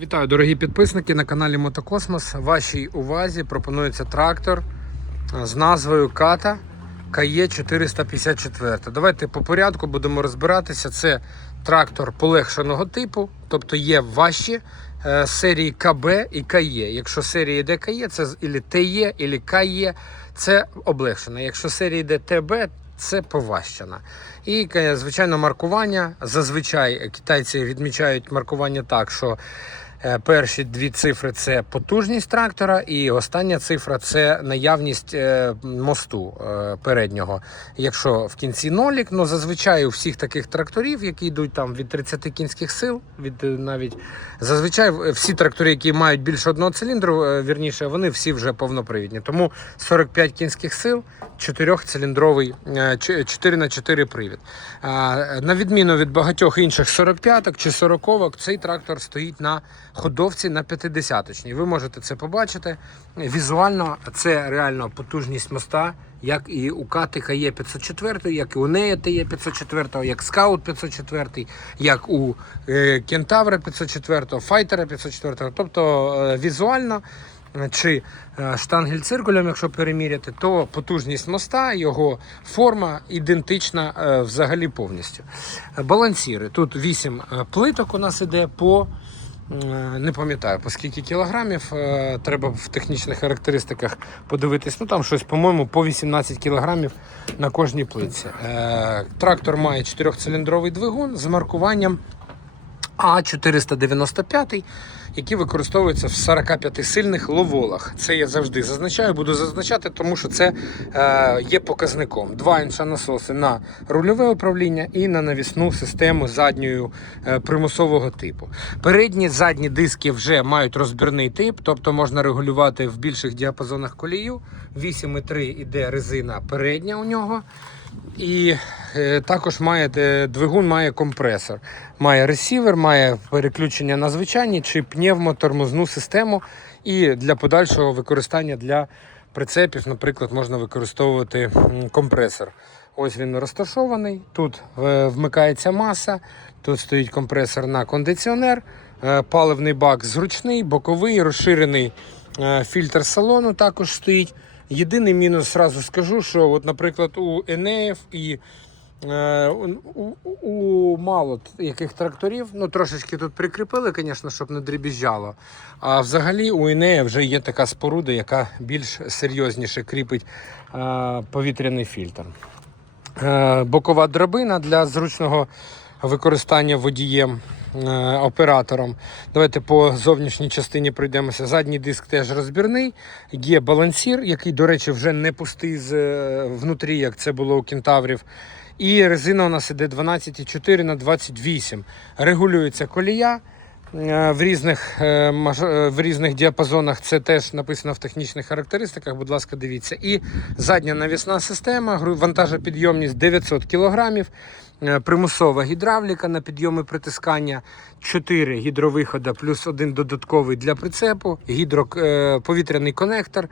Вітаю, дорогі підписники на каналі Мотокосмос. Вашій увазі пропонується трактор з назвою Ката КЕ 454. Давайте по порядку будемо розбиратися. Це трактор полегшеного типу, тобто є важчі е, серії КБ і КЕ. Якщо серія йде КЕ, це ілі ТЕ, ілі КЕ, це облегшена. Якщо серія йде ТБ, це поважчена. І, е, звичайно, маркування. Зазвичай е, китайці відмічають маркування так, що е, перші дві цифри це потужність трактора, і остання цифра це наявність е, мосту е, переднього. Якщо в кінці нолік, ну зазвичай у всіх таких тракторів, які йдуть там від 30 кінських сил, від е, навіть зазвичай е, всі трактори, які мають більше одного циліндру, е, вірніше, вони всі вже повнопривідні. Тому 45 кінських сил, 4-циліндровий 4 на 4 привід. На відміну від багатьох інших 45-ок чи 40-ок, цей трактор стоїть на ходовці на 50-очній. Ви можете це побачити. Візуально це реально потужність моста, як і у Кати КЕ 504, як і у неї ТЕ 504, як Скаут 504, як у е, Кентавра 504, Файтера 504. Тобто е, візуально е, чи е, штангель циркулем, якщо переміряти, то потужність моста, його форма ідентична взагалі повністю. Балансіри. Тут 8 плиток у нас іде по. Е, Не пам'ятаю по скільки кілограмів. е, Треба в технічних характеристиках подивитись. Ну там щось, по-моєму, по 18 кілограмів на кожній плитці. Е, Трактор має 4-циліндровий двигун з маркуванням А495, які використовуються в 45-сильних ловолах. Це я завжди зазначаю, буду зазначати, тому що це е, є показником. Два інша насоси на рульове управління і на навісну систему задньою е, примусового типу. Передні задні диски вже мають розбірний тип, тобто можна регулювати в більших діапазонах колію. 8,3 іде резина передня у нього. І е, також має е, двигун має компресор, має ресівер, має переключення на звичайні чи пневмотормозну систему. І для подальшого використання для прицепів, наприклад, можна використовувати компресор. Ось він розташований. Тут е, вмикається маса, тут стоїть компресор на кондиціонер, е, паливний бак зручний, боковий, розширений е, фільтр салону також стоїть. Єдиний мінус, зразу скажу, що, от, наприклад, у Енеїв і у, у, у мало яких тракторів, ну трошечки тут прикріпили, звісно, щоб не дрібіжало. А взагалі у Енея вже є така споруда, яка більш серйозніше кріпить е, повітряний фільтр. Е, бокова драбина для зручного використання водієм. е, Оператором. Давайте по зовнішній частині пройдемося. Задній диск теж розбірний. Є балансір, який, до речі, вже не пустий з е, внутрі, як це було у кентаврів. І резина у нас іде 12,4 на 28. Регулюється колія. Е, В різних, е, е, в різних діапазонах це теж написано в технічних характеристиках. Будь ласка, дивіться. І задня навісна система, вантажопідйомність 900 кг, примусова гідравліка на підйоми притискання, 4 гідровихода плюс один додатковий для прицепу, гідро, повітряний конектор.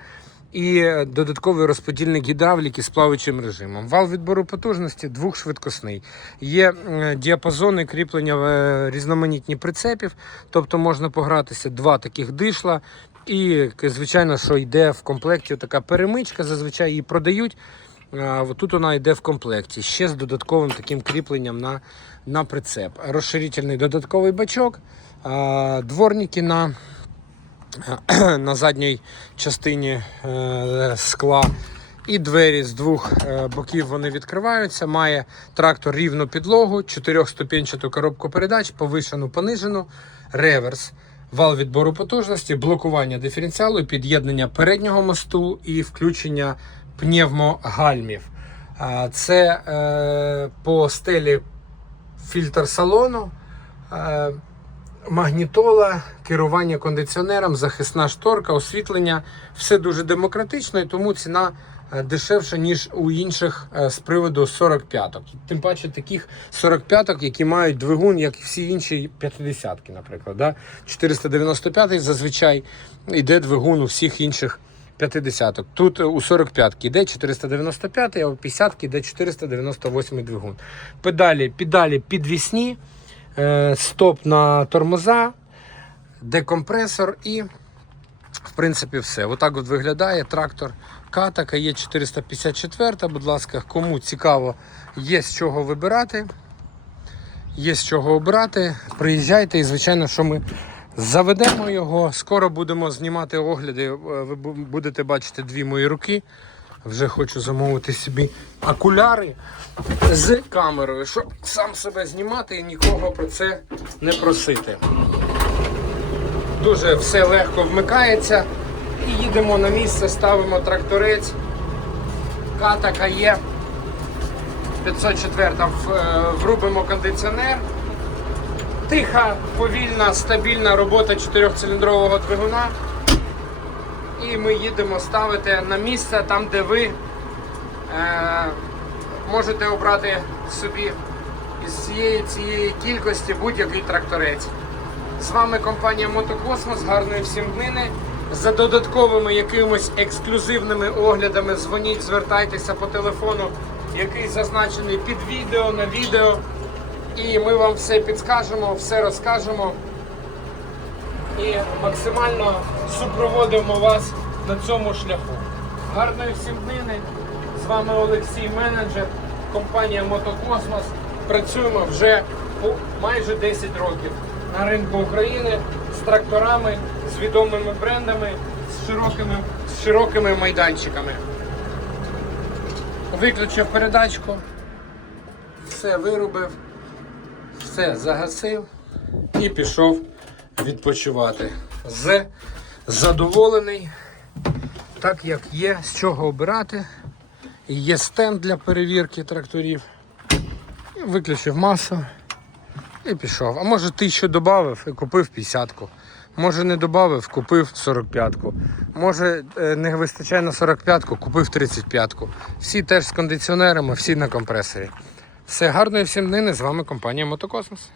І додатковий розподільник гідравліки з плаваючим режимом. Вал відбору потужності двохшвидкосний. Є е, діапазони кріплення е, різноманітні прицепів, тобто можна погратися два таких дишла. І, звичайно, що йде в комплекті така перемичка, зазвичай її продають. Тут вона йде в комплекті ще з додатковим таким кріпленням на, на прицеп. Розширительний додатковий бачок, дворники на на задній частині е, скла. І двері з двох е, боків вони відкриваються. Має трактор рівну підлогу, чотирьохступенчату коробку передач, повишену, понижену, реверс, вал відбору потужності, блокування диференціалу, під'єднання переднього мосту і включення пневмогальмів. Це е, по стелі фільтр салону. Магнітола, керування кондиціонером, захисна шторка, освітлення. Все дуже демократично і тому ціна е, дешевша, ніж у інших е, з приводу 45-ок. Тим паче таких 45-ок, які мають двигун, як і всі інші 50-ки, наприклад. Да? 495 зазвичай йде двигун у всіх інших 50-ок. Тут е, у 45-ки йде 495, а у 50-ки йде 498 двигун. Педалі, педалі підвісні, стоп на тормоза. декомпресор і, в принципі, все. Отак от виглядає трактор Катака є 454. Будь ласка, кому цікаво, є з чого вибирати. Є з чого обрати. Приїжджайте і, звичайно, що ми заведемо його. Скоро будемо знімати огляди. Е, Ви будете бачити дві мої руки. Вже хочу замовити собі окуляри з камерою, щоб сам себе знімати і нікого про це не просити. Дуже все легко вмикається. І їдемо на місце, ставимо тракторець. Катака є. 504 е, врубимо кондиціонер. Тиха, повільна, стабільна робота 4-циліндрового двигуна. І ми їдемо ставити на місце там, де ви е, можете обрати собі із цієї цієї кількості будь-який тракторець. З вами компанія Мотокосмос. Гарної всім днини. За додатковими якимись ексклюзивними оглядами дзвоніть, звертайтеся по телефону, який зазначений під відео на відео. І ми вам все підскажемо, все розкажемо і максимально супроводимо вас на цьому шляху. Гарної всім днини. З вами Олексій, менеджер, компанія Мотокосмос. Працюємо вже майже 10 років на ринку України з тракторами, з відомими брендами, з широкими, з широкими майданчиками. Виключив передачку, все вирубив, все загасив і пішов відпочивати. З задоволений, так як є з чого обирати. Є стенд для перевірки тракторів. І Виключив масу і пішов. А може ти ще додав і купив 50-ку. Може не додав, купив 45-ку. Може е, не вистачає на 45-ку, купив 35-ку. Всі теж з кондиціонерами, всі на компресорі. Все гарної всім днини. З вами компанія Мотокосмос.